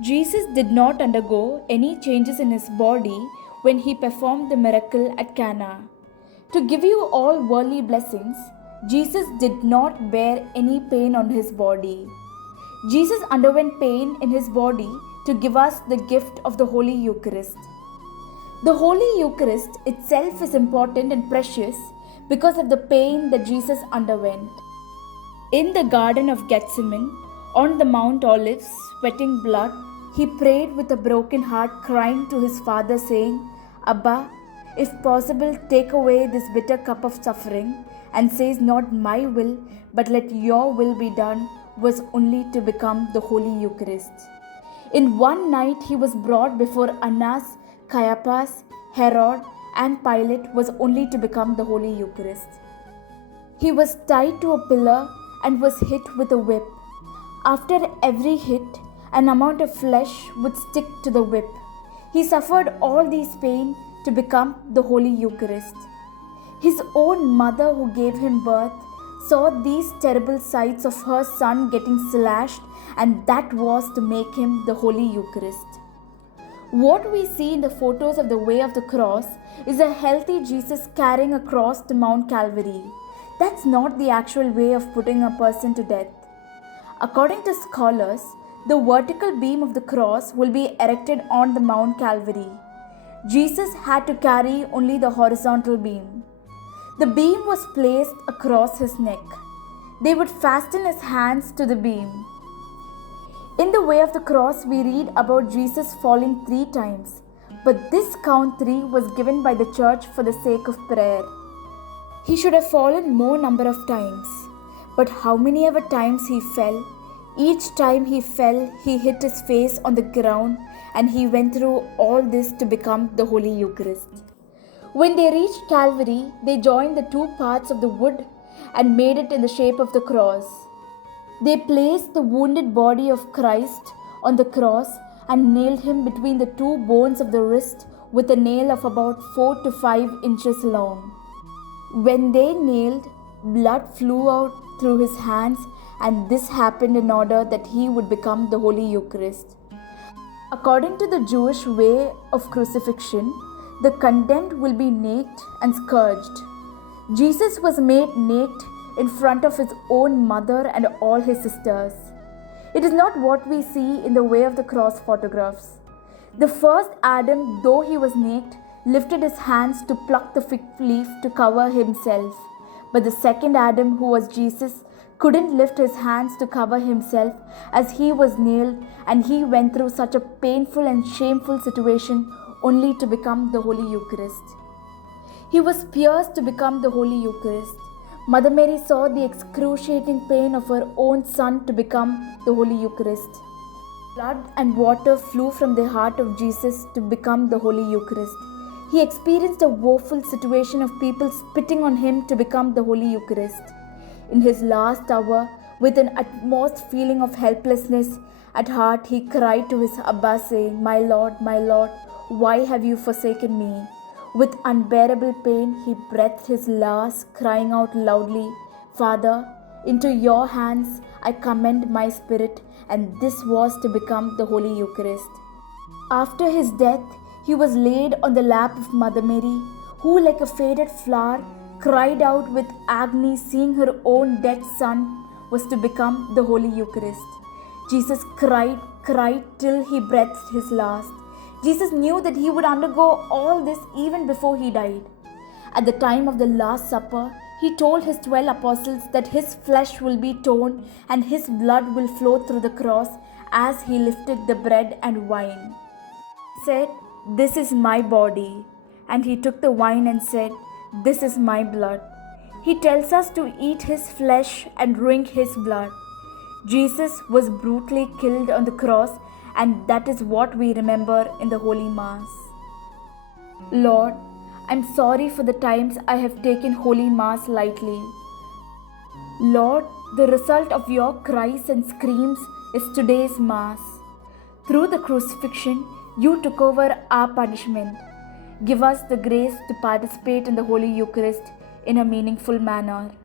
Jesus did not undergo any changes in his body when he performed the miracle at Cana. To give you all worldly blessings, Jesus did not bear any pain on his body. Jesus underwent pain in his body to give us the gift of the Holy Eucharist. The Holy Eucharist itself is important and precious because of the pain that Jesus underwent. In the Garden of Gethsemane, on the Mount Olives, sweating blood, he prayed with a broken heart, crying to his Father, saying, Abba, if possible, take away this bitter cup of suffering, and says, Not my will, but let your will be done, was only to become the Holy Eucharist. In one night, he was brought before Annas, Caiaphas, Herod, and Pilate, was only to become the Holy Eucharist. He was tied to a pillar and was hit with a whip. After every hit, an amount of flesh would stick to the whip. He suffered all these pain to become the Holy Eucharist. His own mother, who gave him birth, saw these terrible sights of her son getting slashed, and that was to make him the Holy Eucharist. What we see in the photos of the Way of the Cross is a healthy Jesus carrying a cross to Mount Calvary. That's not the actual way of putting a person to death. According to scholars, the vertical beam of the cross will be erected on the Mount Calvary. Jesus had to carry only the horizontal beam. The beam was placed across his neck. They would fasten his hands to the beam. In the Way of the Cross, we read about Jesus falling 3 times, but this count 3 was given by the church for the sake of prayer. He should have fallen more number of times, but how many ever times he fell, each time he fell, he hit his face on the ground, and he went through all this to become the Holy Eucharist. When they reached Calvary, they joined the 2 parts of the wood and made it in the shape of the cross. They placed the wounded body of Christ on the cross and nailed him between the 2 bones of the wrist with a nail of about 4 to 5 inches long. When they nailed, blood flew out through his hands, and this happened in order that he would become the Holy Eucharist. According to the Jewish way of crucifixion, the condemned will be naked and scourged. Jesus was made naked in front of his own mother and all his sisters. It is not what we see in the Way of the Cross photographs. The first Adam, though he was naked, lifted his hands to pluck the fig leaf to cover himself. But the second Adam, who was Jesus, couldn't lift his hands to cover himself as he was nailed, and he went through such a painful and shameful situation only to become the Holy Eucharist. He was pierced to become the Holy Eucharist. Mother Mary saw the excruciating pain of her own son to become the Holy Eucharist. Blood and water flew from the heart of Jesus to become the Holy Eucharist. He experienced a woeful situation of people spitting on him to become the Holy Eucharist. In his last hour, with an utmost feeling of helplessness at heart, he cried to his Abba, saying, my Lord, why have you forsaken me? With unbearable pain, he breathed his last, crying out loudly, Father, into your hands I commend my spirit, and this was to become the Holy Eucharist. After his death, he was laid on the lap of Mother Mary, who, like a faded flower, cried out with agony, seeing her own dead son was to become the Holy Eucharist. Jesus cried till he breathed his last. Jesus knew that he would undergo all this even before he died. At the time of the Last Supper, he told his 12 apostles that his flesh will be torn and his blood will flow through the cross as he lifted the bread and wine. He said, This is my body. And he took the wine and said, This is my blood. He tells us to eat his flesh and drink his blood. Jesus was brutally killed on the cross, and that is what we remember in the Holy Mass. Lord, I'm sorry for the times I have taken Holy Mass lightly. Lord, the result of your cries and screams is today's Mass. Through the crucifixion, you took over our punishment. Give us the grace to participate in the Holy Eucharist in a meaningful manner.